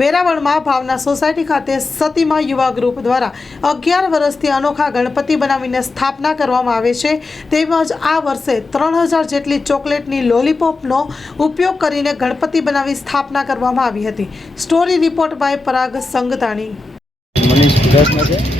વેરાવળમાં ભાવના society ખાતે સતીમા યુવા group દ્વારા અગિયાર વર્ષથી અનોખા ગણપતિ બનાવીને સ્થાપના કરવામાં આવે છે. તેમજ આ વર્ષે ત્રણ હજાર જેટલી ચોકલેટની લોલીપોપનો ઉપયોગ કરીને ગણપતિ બનાવી સ્થાપના કરવામાં આવી હતી. Story report by Parag Sangtani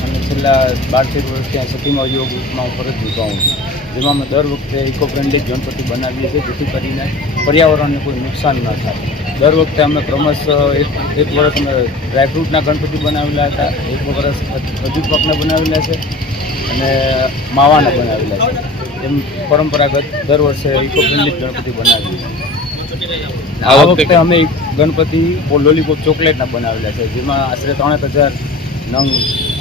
અને છેલ્લા બાર તેર વર્ષથી આ સતીમાં યુવા ગ્રુપમાં હું ફરજ નિભાવું છું. જેમાં અમે દર વખતે ઇકો ફ્રેન્ડલી ગણપતિ બનાવીએ છીએ, જેથી કરીને પર્યાવરણને કોઈ નુકસાન ન થાય. દર વખતે અમે ક્રમશ એક એક વર્ષ અમે ડ્રાયફ્રૂટના ગણપતિ બનાવેલા હતા. એક વર્ષ ખજૂર પાકના બનાવેલા છે અને માવાના બનાવેલા છે. એમ પરંપરાગત દર વર્ષે ઇકો ફ્રેન્ડલી ગણપતિ બનાવીએ આ વખતે અમે ગણપતિ લોલીપોપ ચોકલેટના બનાવેલા છે જેમાં આશરે ત્રણેક હજાર નંગ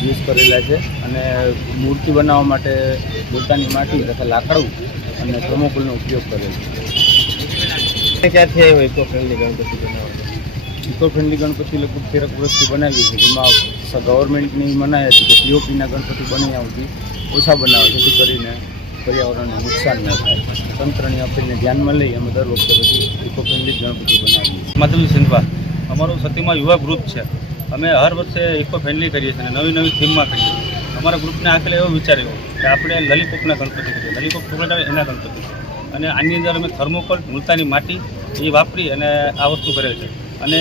યુઝ કરેલા છે અને મૂર્તિ બનાવવા માટે પોતાની માટી તથા લાકડું અને થર્મોકોલનો ઉપયોગ કરેલો છે. ક્યાંથી આવ્યો ઇકો ફ્રેન્ડલી ગણપતિ બનાવવાનો? ઇકો ફ્રેન્ડલી ગણપતિ લગભગ તેરક વર્ષથી બનાવીએ છીએ જેમાં ગવર્મેન્ટની મનાઈ હતી કે પીઓપીના ગણપતિ બની આવતી ઓછા બનાવે જેથી કરીને પર્યાવરણને નુકસાન ન થાય. તંત્રની અપીલને ધ્યાનમાં લઈ અમે દર વખતે પછી ઇકો ફ્રેન્ડલી ગણપતિ બનાવીએ છીએ. માધવી સિંધવા અમારું સતીમાં યુવા ગ્રુપ છે. અમે હર વર્ષે ઇકો ફ્રેન્ડલી કરીએ છીએ અને નવી નવી થીમમાં કરીએ છીએ. અમારા ગ્રુપને આખરે એવો વિચાર્યો કે આપણે લલીપોપના ગણપતિ કરીએ. લલીપોપ એના ગણપતિ અને આની અંદર અમે થર્મોકોલ મુલતાની માટી એ વાપરી અને આ વસ્તુ કરે છે. અને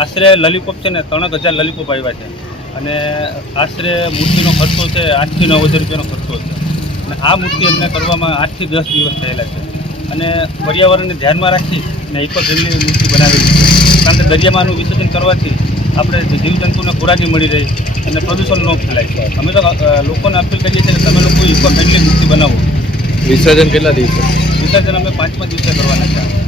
આશરે લલીપોપ છે ને ત્રણેક હજાર લલીપોપ આવ્યા છે. અને આશરે મૂર્તિનો ખર્ચો છે આઠથી નવ હજાર રૂપિયાનો ખર્ચો છે. અને આ મૂર્તિ અમને કરવામાં આઠથી દસ દિવસ થયેલા છે. અને પર્યાવરણને ધ્યાનમાં રાખી અને ઇકો ફ્રેન્ડલી મૂર્તિ બનાવેલી છે. કારણ કે દરિયામાંનું વિસર્જન કરવાથી આપણે જીવજંતુને ખોરાકી મળી રહી અને પ્રદૂષણ ન ફેલાય. અમે તો લોકોને અપીલ કરીએ છીએ કે તમે લોકો ઇકો ફ્રેન્ડલી મૂર્તિ બનાવો. વિસર્જન કેટલા દિવસે? વિસર્જન અમે પાંચમા દિવસે કરવાના છે.